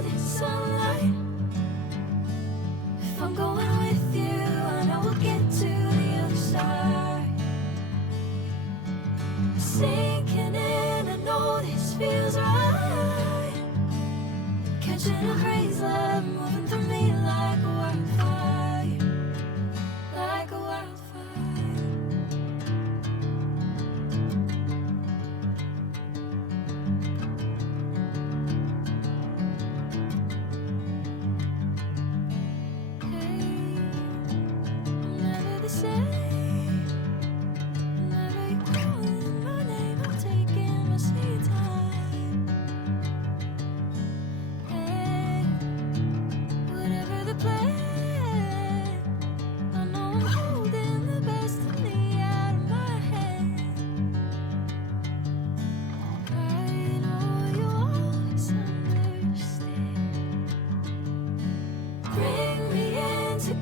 golden sunlight. If I'm going with you, I know we'll get to the other side. Sinking in, I know this feels right. Catching a breeze, love moving through me like a wildfire, like a wildfire.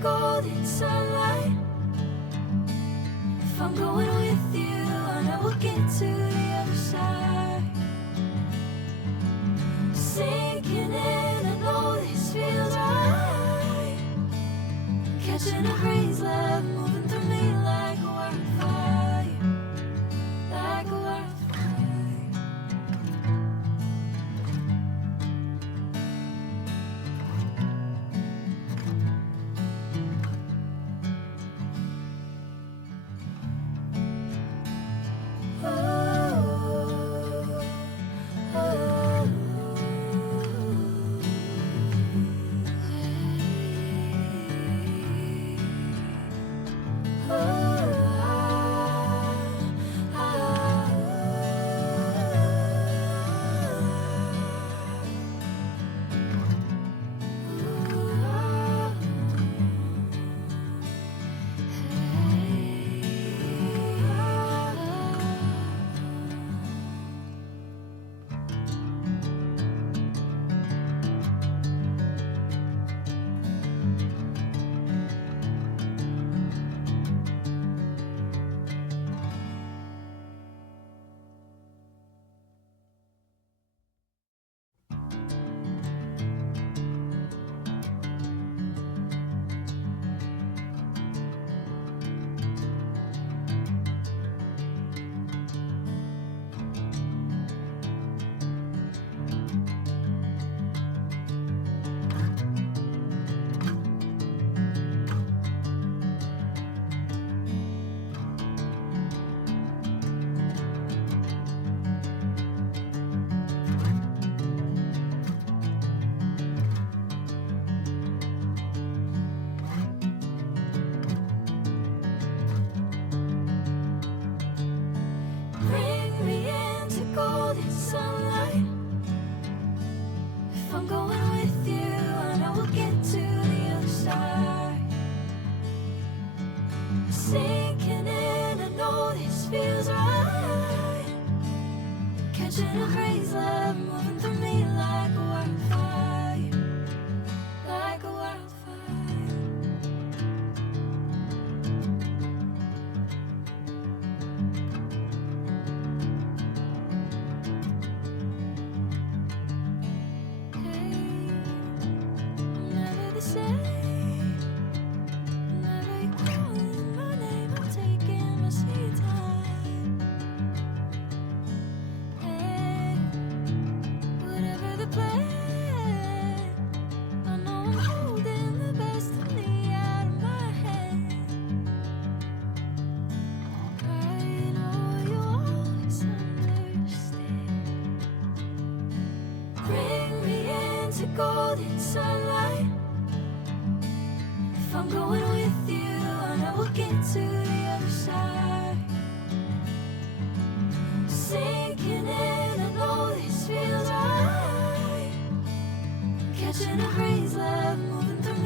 Golden sunlight. If I'm going with you, I know we'll get to the other side. Sinking in, I know this feels right. Catching a breeze, love moving through me like a wildfire, like a wildfire. Catching a breeze, love moving through me like a wildfire, like a wildfire. Hey, I'm never the same. Whenever you're calling my name, I'm taking my sweet time. Golden sunlight. If I'm going with you, I know we'll get to the other side. Sinking in, I know this feels right. Catching a breath.